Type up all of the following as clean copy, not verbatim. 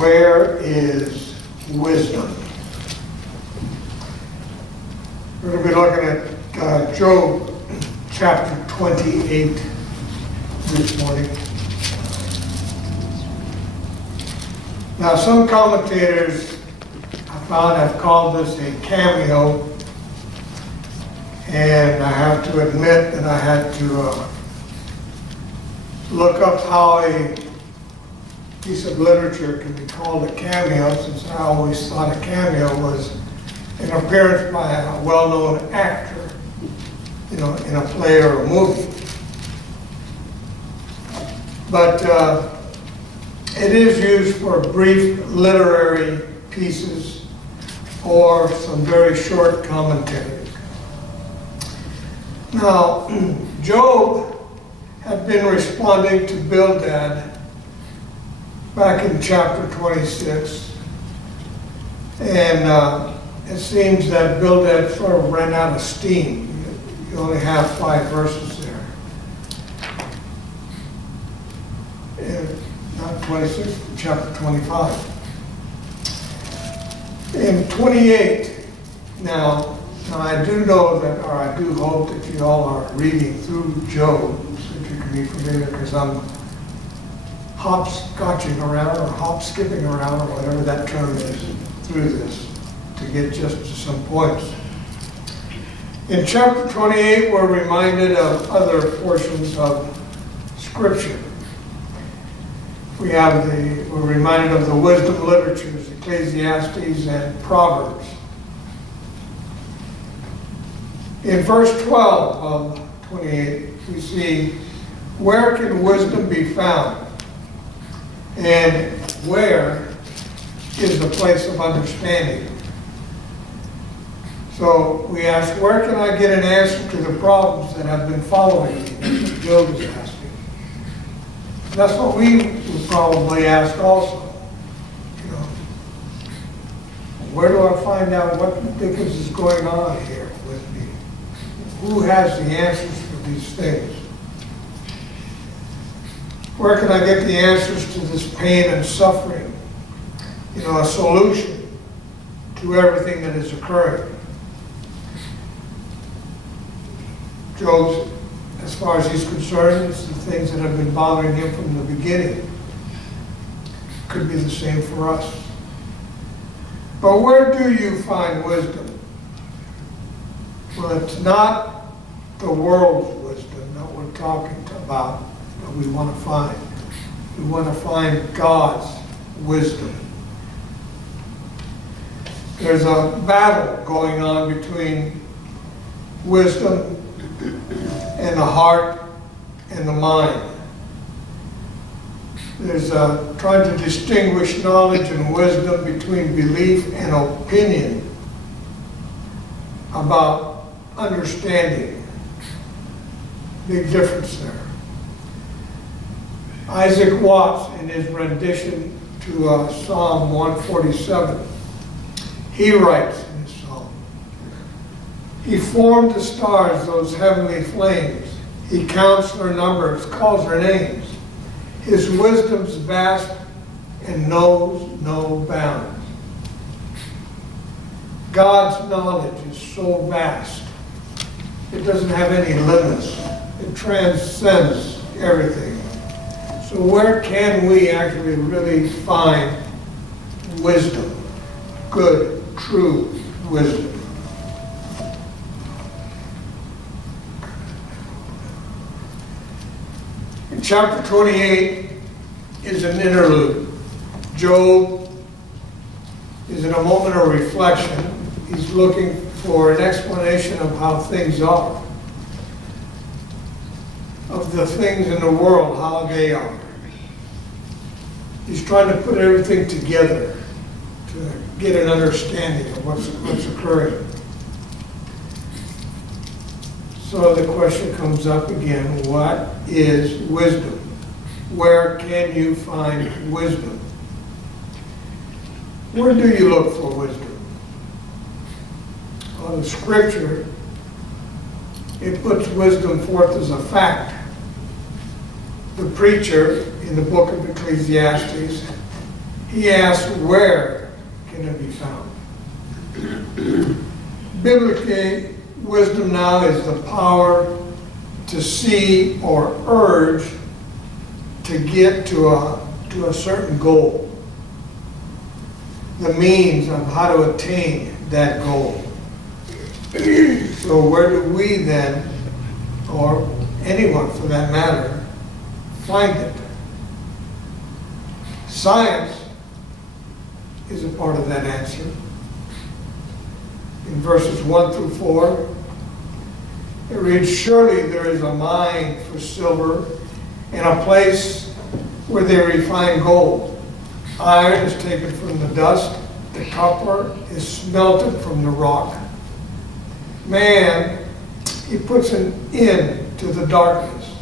Where is wisdom? We're going to be looking at Job chapter 28 this morning. Now, some commentators I found have called this a cameo, and I have to admit that I had to look up how a piece of literature can be called a cameo, since I always thought a cameo was an appearance by a well-known actor, in a play or a movie. But it is used for brief literary pieces or some very short commentaries. Now, Job had been responding to Bildad back in chapter 26, and it seems that Bildad sort of ran out of steam. You only have 5 verses there. Not 26, chapter 25. In 28, now I do know that, or I do hope that you all are reading through Job, so that you can be familiar, because I'm hop-skipping around, or whatever that term is, through this, to get just to some points. In chapter 28, we're reminded of other portions of Scripture. We're reminded of the wisdom literatures, Ecclesiastes and Proverbs. In verse 12 of 28, we see, where can wisdom be found? And where is the place of understanding? So we ask, where can I get an answer to the problems that have been following me? That's what Job is asking. That's what we would probably ask also. Where do I find out what the dickens is going on here with me? Who has the answers for these things? Where can I get the answers to this pain and suffering? A solution to everything that is occurring. Job, as far as he's concerned, it's the things that have been bothering him from the beginning. Could be the same for us. But where do you find wisdom? Well, it's not the world's wisdom that we're talking about that we want to find. We want to find God's wisdom. There's a battle going on between wisdom and the heart and the mind. There's trying to distinguish knowledge and wisdom between belief and opinion about understanding. Big difference there. Isaac Watts, in his rendition to Psalm 147, he writes in his psalm, he formed the stars, those heavenly flames. He counts their numbers, calls their names. His wisdom's vast and knows no bounds. God's knowledge is so vast, it doesn't have any limits. It transcends everything. So where can we actually really find wisdom? Good, true wisdom. Chapter 28 is an interlude. Job is in a moment of reflection. He's looking for an explanation of how things are, of the things in the world, how they are. He's trying to put everything together to get an understanding of what's occurring. So the question comes up again, what is wisdom? Where can you find wisdom? Where do you look for wisdom? Well, the Scripture, it puts wisdom forth as a fact. The preacher in the book of Ecclesiastes, He asks, where can it be found? Biblically, wisdom now is the power to see or urge to get to a certain goal. The means of how to attain that goal. So where do we then, or anyone for that matter, find it? Science is a part of that answer. In verses 1 through 4, it reads, surely there is a mine for silver and a place where they refine gold. Iron is taken from the dust, the copper is smelted from the rock. Man, he puts an end to the darkness,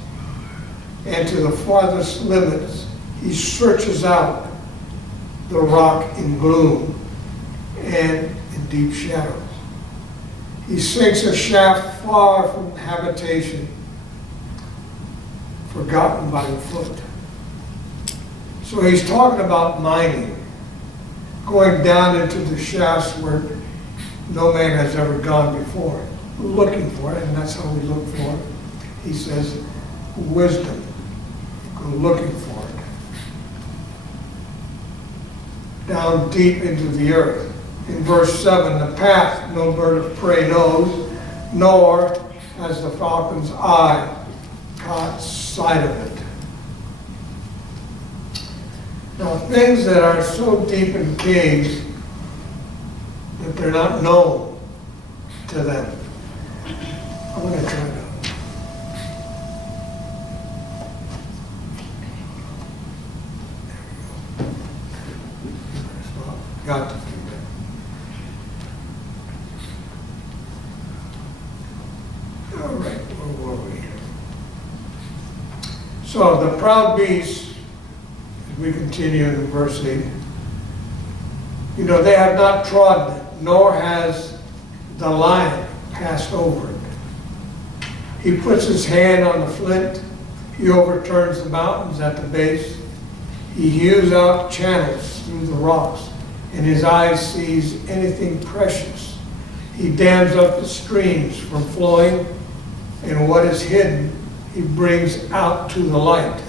and to the farthest limits he searches out the rock in gloom and in deep shadows. He sinks a shaft far from habitation, forgotten by the foot. So he's talking about mining, going down into the shafts where no man has ever gone before, looking for it, and that's how we look for it. He says, wisdom, go looking for it. Down deep into the earth. In verse 7, the path no bird of prey knows, nor has the falcon's eye caught sight of it. Now, things that are so deep in caves that they're not known to them. I'm going to try to. Got to do that. All right, where were we? So the proud beast, as we continue in verse 8, you know, they have not trodden it, nor has the lion passed over it. He puts his hand on the flint. He overturns the mountains at the base. He hews out channels through the rocks, and his eye sees anything precious. He dams up the streams from flowing, and what is hidden he brings out to the light.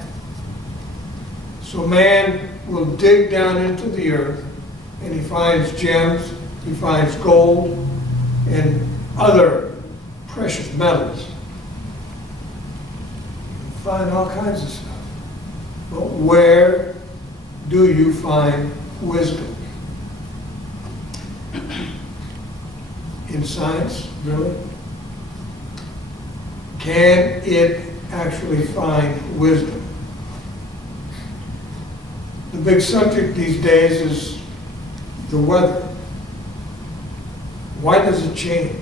So man will dig down into the earth, and he finds gems, he finds gold, and other precious metals. You find all kinds of stuff. But where do you find wisdom? In science, really? Can it actually find wisdom? The big subject these days is the weather. Why does it change?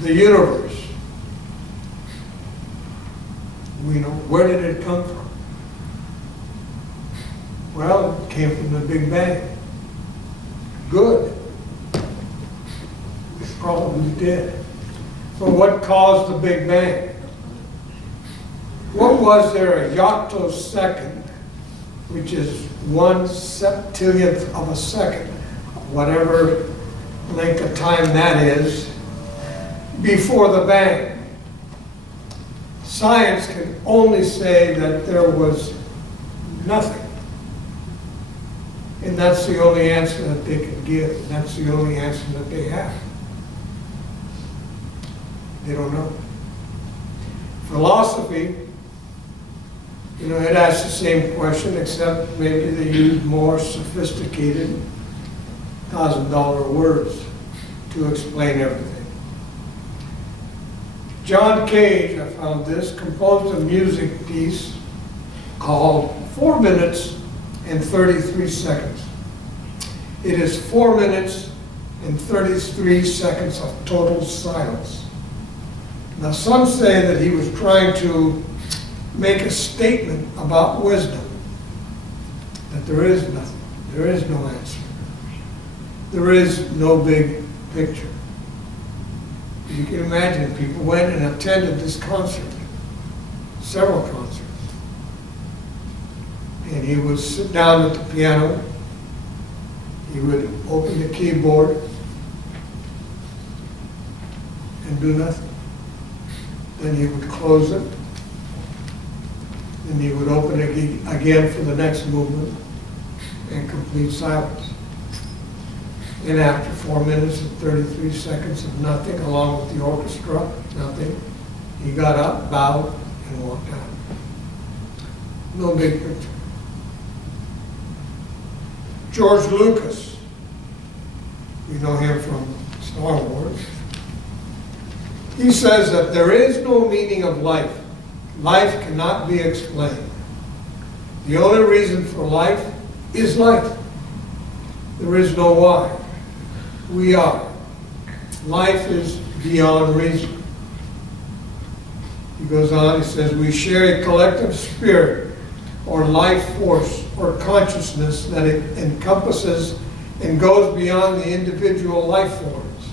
The universe. We know, where did it come from? Well, it came from the Big Bang. Good. It probably did. But what caused the Big Bang? What was there, a yoctosecond, which is 1/70th of a second, whatever length of time that is, before the bang? Science can only say that there was nothing. And that's the only answer that they can give. That's the only answer that they have. They don't know. Philosophy, you know, it asks the same question, except maybe they use more sophisticated $1,000 words to explain everything. John Cage, I found this, composed a music piece called 4 minutes and 33 seconds. It is 4 minutes and 33 seconds of total silence. Now, some say that he was trying to make a statement about wisdom, that there is nothing, there is no answer, there is no big picture. You can imagine people went and attended this concert, several concerts, and and he would sit down at the piano. He would open the keyboard and do nothing. Then he would close it. Then he would open it again for the next movement and complete silence. And after 4 minutes and 33 seconds of nothing, along with the orchestra, nothing, he got up, bowed, and walked out. No big picture. George Lucas, we know him from Star Wars. He says that there is no meaning of life. Life cannot be explained. The only reason for life is life. There is no why. We are. Life is beyond reason. He goes on, he says, we share a collective spirit or life force or consciousness that it encompasses and goes beyond the individual life forms.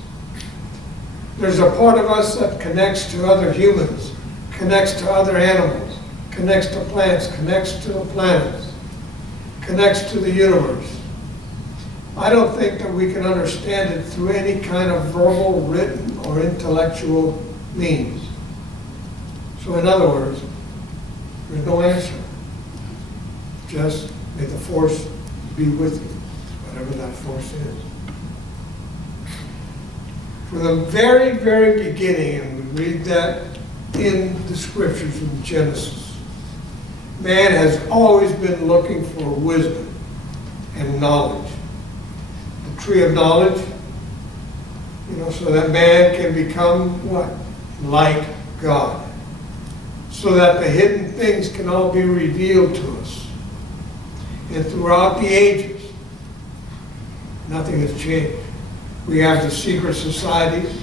There's a part of us that connects to other humans, connects to other animals, connects to plants, connects to the planets, connects to the universe. I don't think that we can understand it through any kind of verbal, written, or intellectual means. So in other words, there's no answer. Just may the force be with you, whatever that force is. From the very, very beginning, and we read that in the scriptures in Genesis, man has always been looking for wisdom and knowledge. The tree of knowledge, so that man can become what? Like God. So that the hidden things can all be revealed to us. And throughout the ages, nothing has changed. We have the secret societies,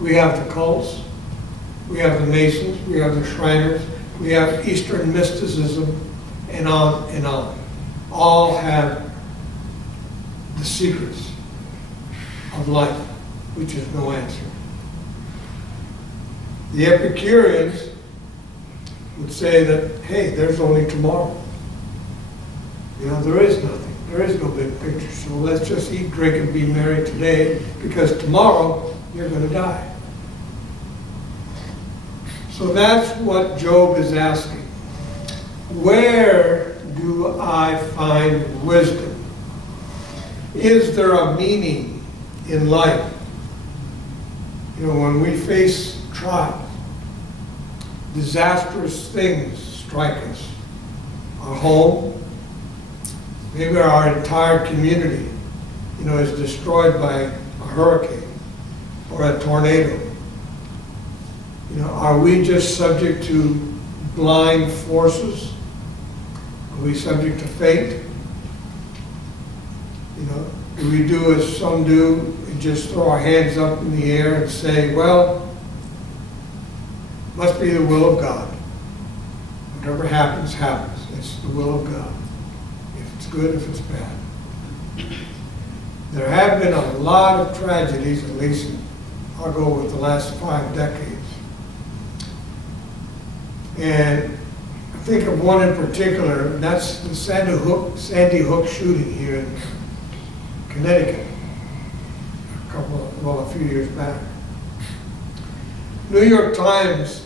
we have the cults, we have the Masons, we have the Shriners, we have Eastern mysticism, and on and on. All have the secrets of life, which is no answer. The Epicureans would say that, hey, there's only tomorrow. There is nothing. There is no big picture. So let's just eat, drink, and be merry today, because tomorrow you're going to die. So that's what Job is asking. Where do I find wisdom? Is there a meaning in life? When we face trials, disastrous things strike us. Our home, maybe our entire community, is destroyed by a hurricane or a tornado. Are we just subject to blind forces? Are we subject to fate? Do we do as some do and just throw our hands up in the air and say, well, must be the will of God. Whatever happens, happens. It's the will of God. If it's good, if it's bad. There have been a lot of tragedies, at least I'll go with the last 5 decades. And I think of one in particular, and that's the Sandy Hook shooting here in Connecticut, a few years back. New York Times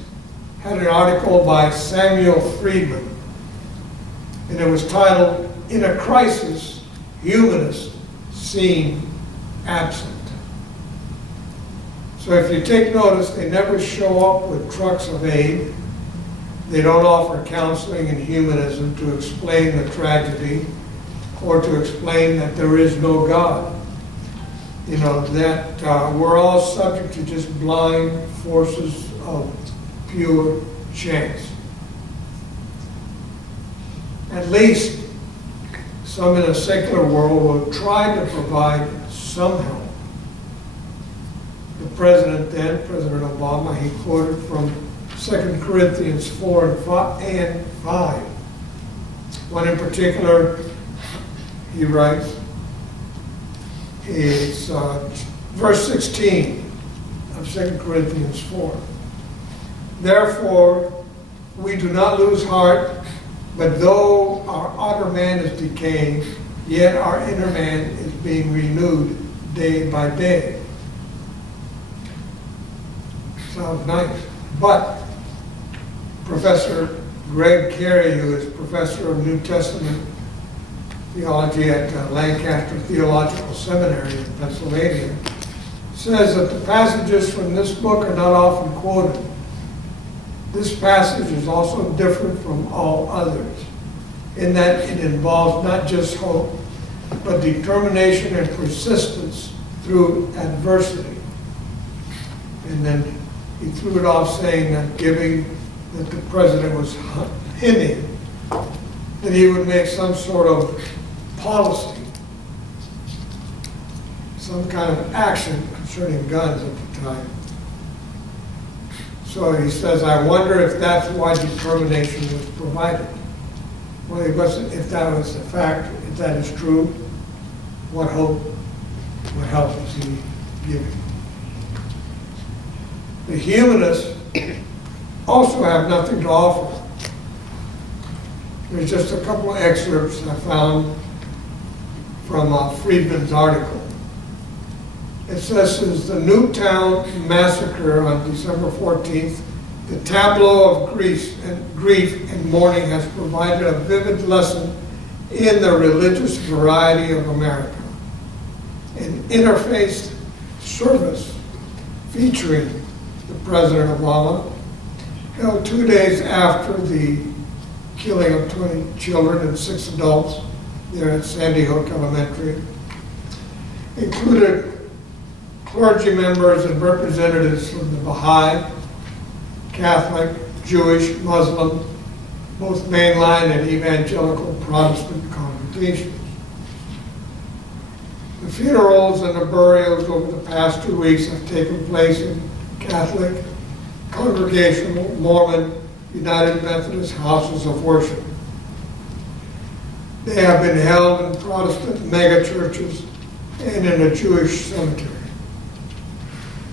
had an article by Samuel Friedman, and it was titled, "In a Crisis, Humanists Seem Absent." So if you take notice, they never show up with trucks of aid. They don't offer counseling and humanism to explain the tragedy or to explain that there is no God. That we're all subject to just blind forces of pure chance. At least some in a secular world will try to provide some help. The president then, President Obama, he quoted from 2 Corinthians 4 and 5. One in particular, he writes, it's verse 16 of 2 Corinthians 4. Therefore, we do not lose heart, But though our outer man is decaying, yet our inner man is being renewed day by day. Sounds nice. But Professor Greg Carey, who is professor of New Testament theology at Lancaster Theological Seminary in Pennsylvania, says that the passages from this book are not often quoted. This passage is also different from all others in that it involves not just hope, but determination and persistence through adversity. And then he threw it off saying that that the president was hinting that he would make some sort of policy, some kind of action concerning guns at the time. So he says, I wonder if that's why determination was provided. Well, if that was a fact, if that is true, what hope, what help is he giving? The humanists also have nothing to offer. There's just a couple of excerpts I found from Friedman's article. It says, since the Newtown massacre on December 14th, the tableau of grief and mourning has provided a vivid lesson in the religious variety of America. An interfaith service featuring the President Obama, held 2 days after the killing of 20 children and 6 adults there at Sandy Hook Elementary, included clergy members and representatives from the Baha'i, Catholic, Jewish, Muslim, both mainline and evangelical Protestant congregations. The funerals and the burials over the past 2 weeks have taken place in Catholic, Congregational, Mormon, United Methodist houses of worship. They have been held in Protestant megachurches and in a Jewish cemetery.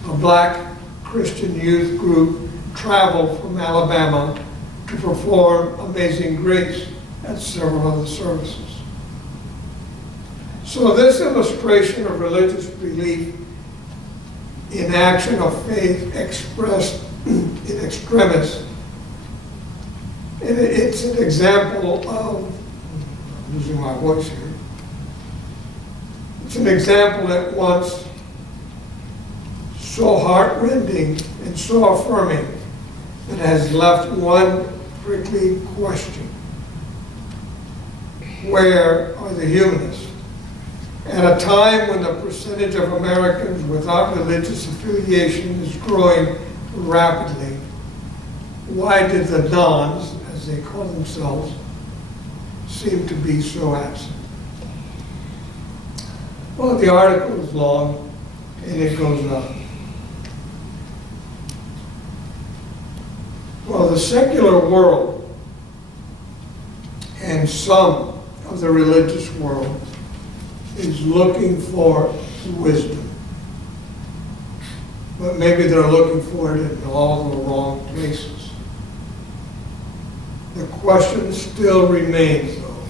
A black Christian youth group traveled from Alabama to perform Amazing Grace at several of the services. So this illustration of religious belief in action of faith expressed in extremis, it's an example of, I'm losing my voice here, it's an example at once so heart-rending and so affirming that has left one prickly question. Where are the humanists? At a time when the percentage of Americans without religious affiliation is growing rapidly, why did the nons, as they call themselves, seem to be so absent? Well, the article is long, and it goes on. Well, the secular world and some of the religious world is looking for wisdom. But maybe they're looking for it in all the wrong places. The question still remains, though,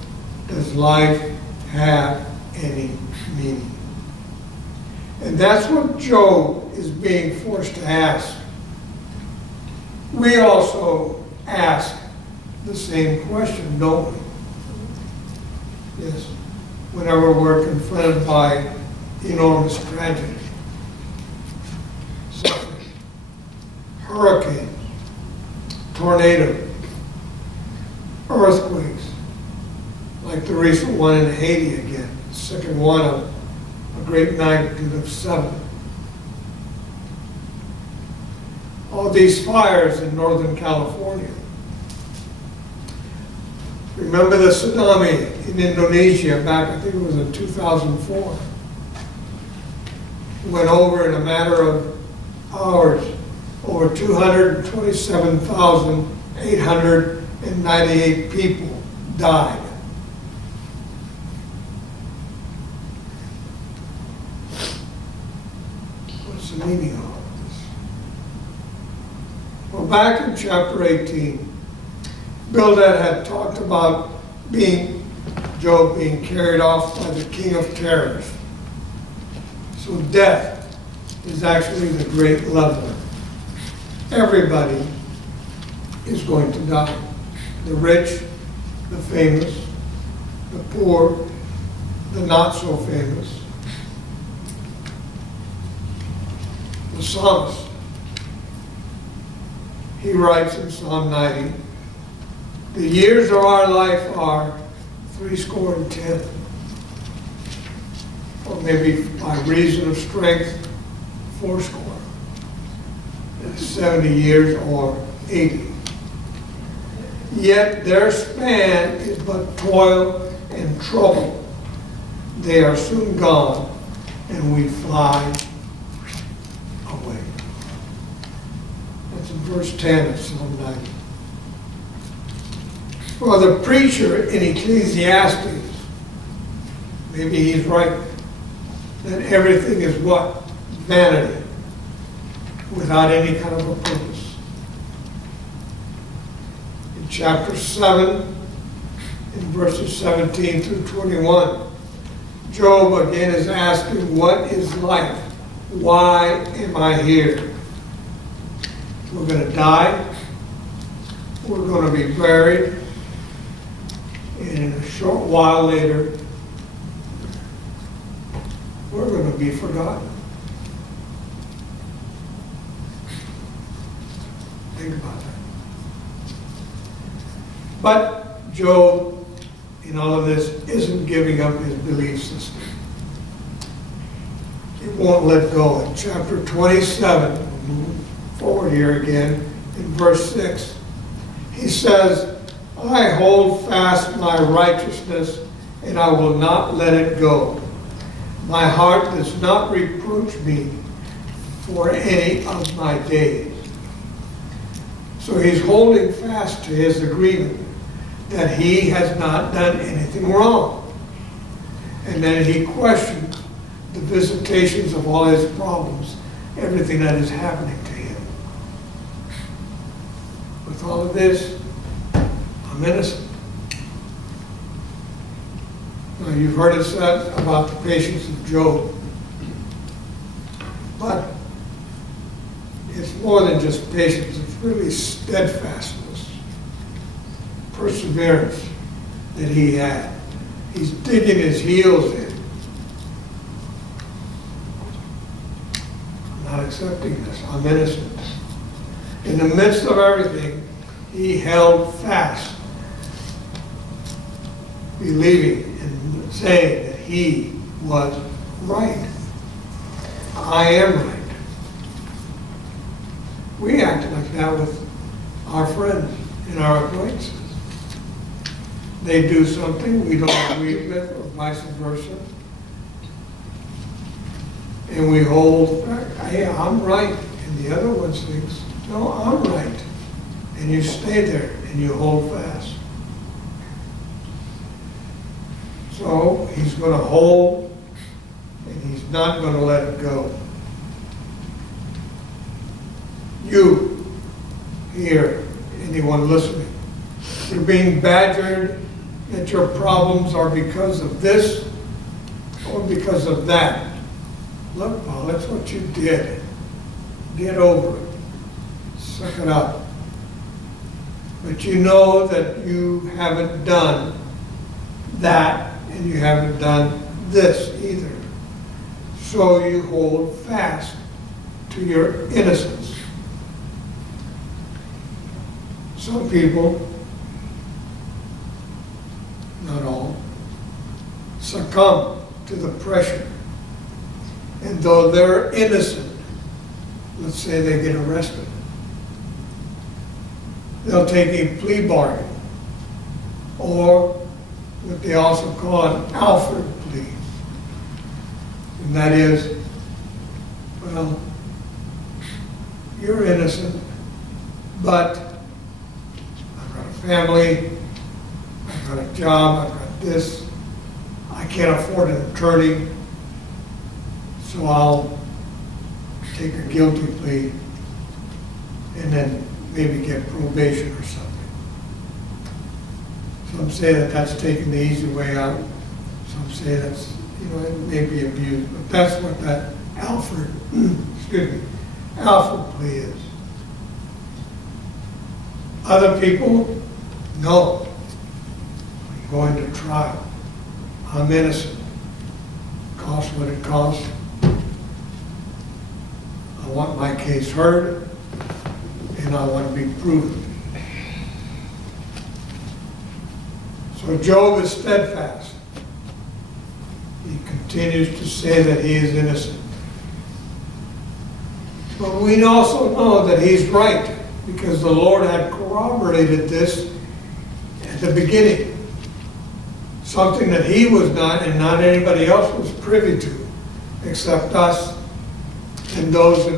does life have any meaning? And that's what Job is being forced to ask. We also ask the same question, don't we? Yes. Whenever we're confronted by enormous tragedy, suffering, hurricanes, tornadoes, earthquakes, like the recent one in Haiti again, the second one of a great magnitude of 7. All these fires in Northern California. Remember the tsunami in Indonesia back, I think it was in 2004. It went over in a matter of hours. Over 227,898 people died. What's the meaning of all this? Well, back in chapter 18, Bildad had talked about Job being carried off by the king of terrors. So death is actually the great leveler. Everybody is going to die. The rich, the famous, the poor, the not so famous. The psalmist, he writes in Psalm 90, the years of our life are 70, or maybe by reason of strength, 80. 70 years or 80. Yet their span is but toil and trouble. They are soon gone, and we fly away. That's in verse 10 of Psalm 90. Well, the preacher in Ecclesiastes, maybe he's right, that everything is what? Vanity, without any kind of a purpose. In chapter 7, in verses 17 through 21, Job again is asking, what is life? Why am I here? We're going to die. We're going to be buried. And a short while later, we're going to be forgotten. Think about that. But Job, in all of this, isn't giving up his belief system. He won't let go. In chapter 27, moving forward here again, in verse 6, he says, I hold fast my righteousness, and I will not let it go. My heart does not reproach me for any of my days. So he's holding fast to his agreement that he has not done anything wrong. And then he questions the visitations of all his problems, everything that is happening to him. With all of this, I'm innocent. Now, you've heard it said about the patience of Job. But it's more than just patience. It's really steadfastness, perseverance that he had. He's digging his heels in. I'm not accepting this. I'm innocent. In the midst of everything, he held fast, believing and saying that he was right. I am right. We act like that with our friends and our acquaintances. They do something we don't agree with, or vice versa. And we hold back, hey, I'm right. And the other one thinks, no, I'm right. And you stay there and you hold fast. So he's going to hold, and he's not going to let it go. You, here, anyone listening, you're being badgered that your problems are because of this or because of that. Look, Paul, that's what you did. Get over it. Suck it up. But you know that you haven't done that, and you haven't done this either. So you hold fast to your innocence. Some people, not all, succumb to the pressure. And though they're innocent, let's say they get arrested, they'll take a plea bargain, or what they also call an Alford plea. And that is, well, you're innocent, but I've got a family, I've got a job, I've got this, I can't afford an attorney, so I'll take a guilty plea and then maybe get probation or something. Some say that that's taking the easy way out. Some say that's, it may be abused, but that's what that Alford, Alford plea is. Other people, no. I'm going to trial. I'm innocent. Cost what it costs. I want my case heard, and I want to be proven. So Job is steadfast. He continues to say that he is innocent. But we also know that he's right, because the Lord had corroborated this at the beginning. Something that he was not, and not anybody else was privy to, except us and those in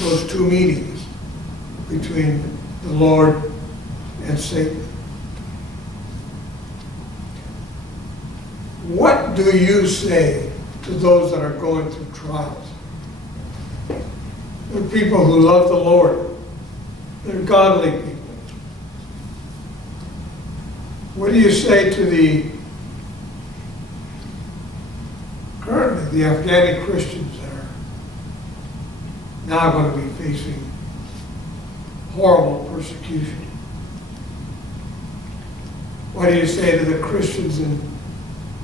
those two meetings between the Lord and Satan. What do you say to those that are going through trials? They're people who love the Lord. They're godly people. What do you say to currently the Afghani Christians that are now going to be facing horrible persecution? What do you say to the Christians in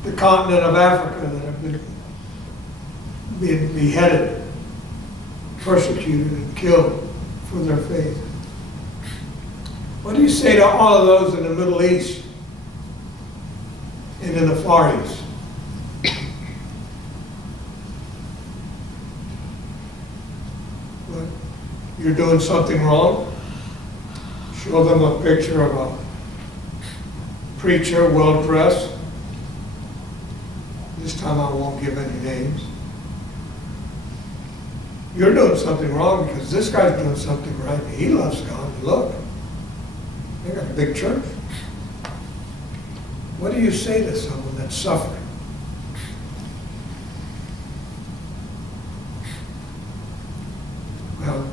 the continent of Africa that have been beheaded, persecuted, and killed for their faith? What do you say to all of those in the Middle East and in the Far East? What? You're doing something wrong? Show them a picture of a preacher, well-dressed. This time I won't give any names. You're doing something wrong because this guy's doing something right. He loves God. Look, they got a big church. What do you say to someone that's suffering? Well,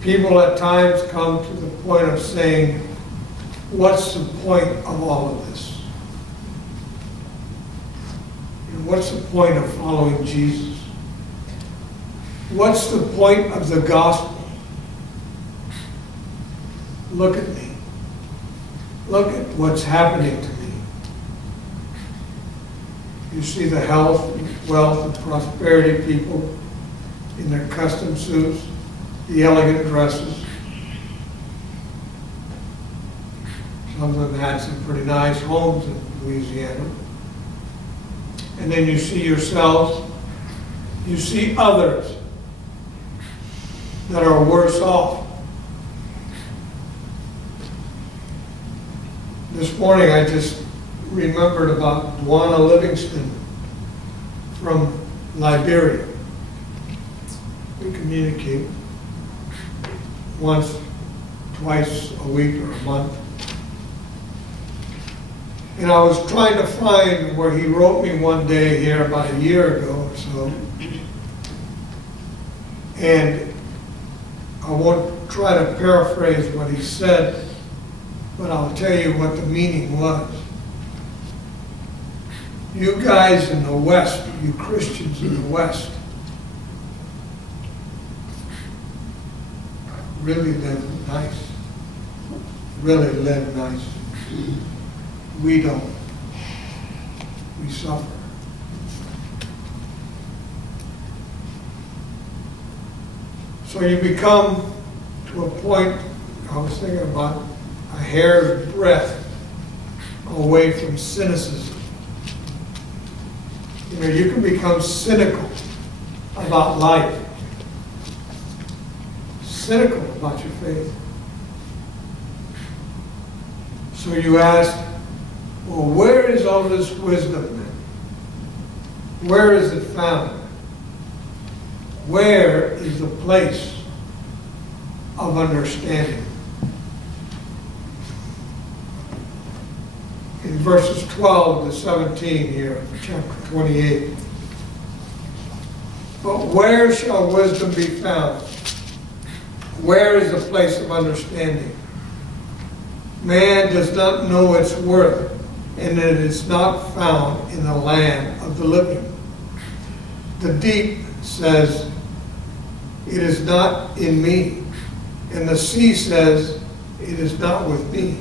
people at times come to the point of saying, what's the point of all of this? And what's the point of following Jesus? What's the point of the gospel? Look at me. Look at what's happening to me. You see the health, wealth, and prosperity people in their custom suits, the elegant dresses. Some of them had some pretty nice homes in Louisiana. And then you see yourselves, you see others that are worse off. This morning I just remembered about Dwana Livingston from Liberia. We communicate once, twice a week or a month. And I was trying to find where he wrote me one day here about a year ago or so. And I won't try to paraphrase what he said, but I'll tell you what the meaning was. You guys in the West, you Christians in the West, really live nice. Really live nice. We don't. We suffer. So you become to a point, I was thinking about a hair's breadth away from cynicism. You can become cynical about life. Cynical about your faith. So you ask, well, where is all this wisdom then? Where is it found? Where is the place of understanding? In verses 12 to 17 here of chapter 28. But where shall wisdom be found? Where is the place of understanding? Man does not know its worth, and it is not found in the land of the living. The deep says, it is not in me, and the sea says, it is not with me.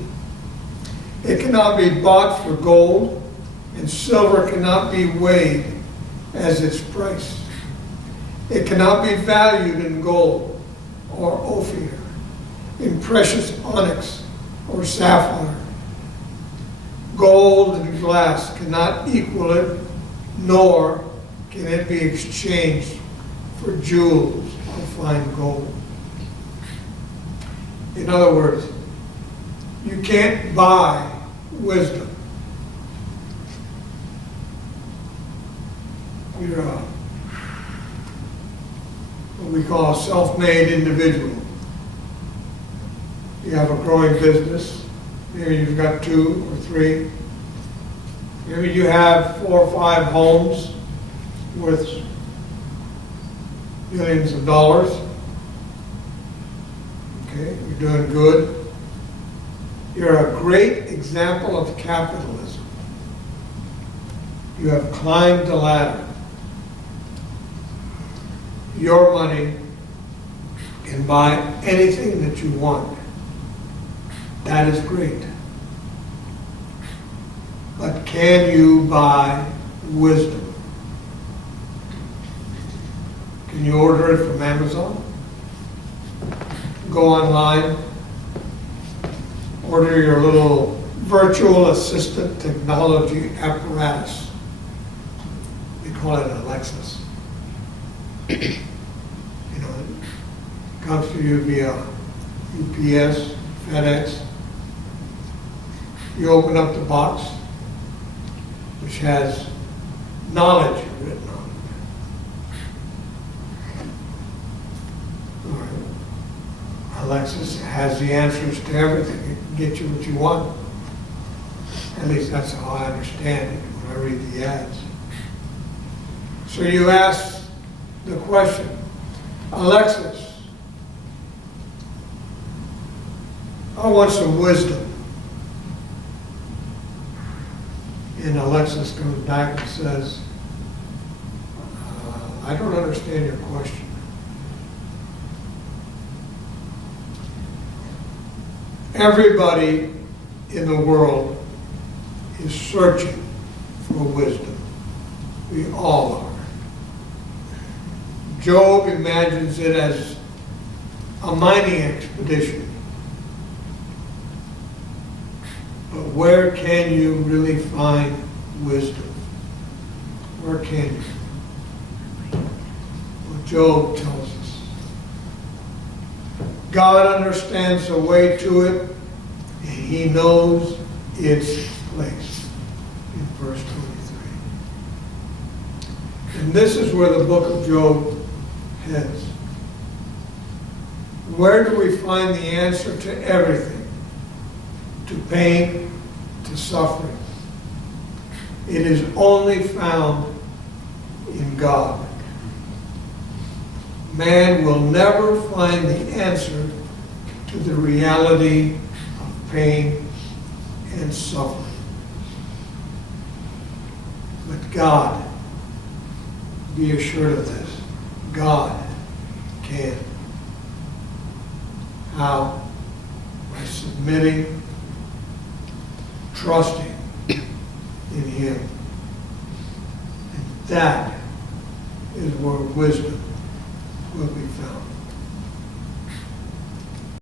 It cannot be bought for gold, and silver cannot be weighed as its price. It cannot be valued in gold or Ophir, in precious onyx or sapphire. Gold and glass cannot equal it, nor can it be exchanged for jewels of fine gold. In other words, you can't buy wisdom. You're what we call a self-made individual. You have a growing business. Maybe you've got 2 or 3. Maybe you have 4 or 5 homes worth millions of dollars. Okay, you're doing good. You're a great example of capitalism. You have climbed the ladder. Your money can buy anything that you want. That is great. But can you buy wisdom? Can you order it from Amazon? Go online, order your little virtual assistant technology apparatus. We call it Alexis. You know, it comes to you via UPS, FedEx. You open up the box, which has knowledge written on it. All right. Alexis has the answers to everything. It can get you what you want. At least that's how I understand it when I read the ads. So you ask the question, Alexis, I want some wisdom. And Alexis comes back and says, I don't understand your question. Everybody in the world is searching for wisdom. We all are. Job imagines it as a mining expedition. But where can you really find wisdom? Where can you? Well, Job tells us. God understands the way to it, and he knows its place. In verse 23. And this is where the book of Job heads. Where do we find the answer to everything? To pain, to suffering. It is only found in God. Man will never find the answer to the reality of pain and suffering. But God, be assured of this, God can. How? By submitting, trusting in him. And that is where wisdom will be found.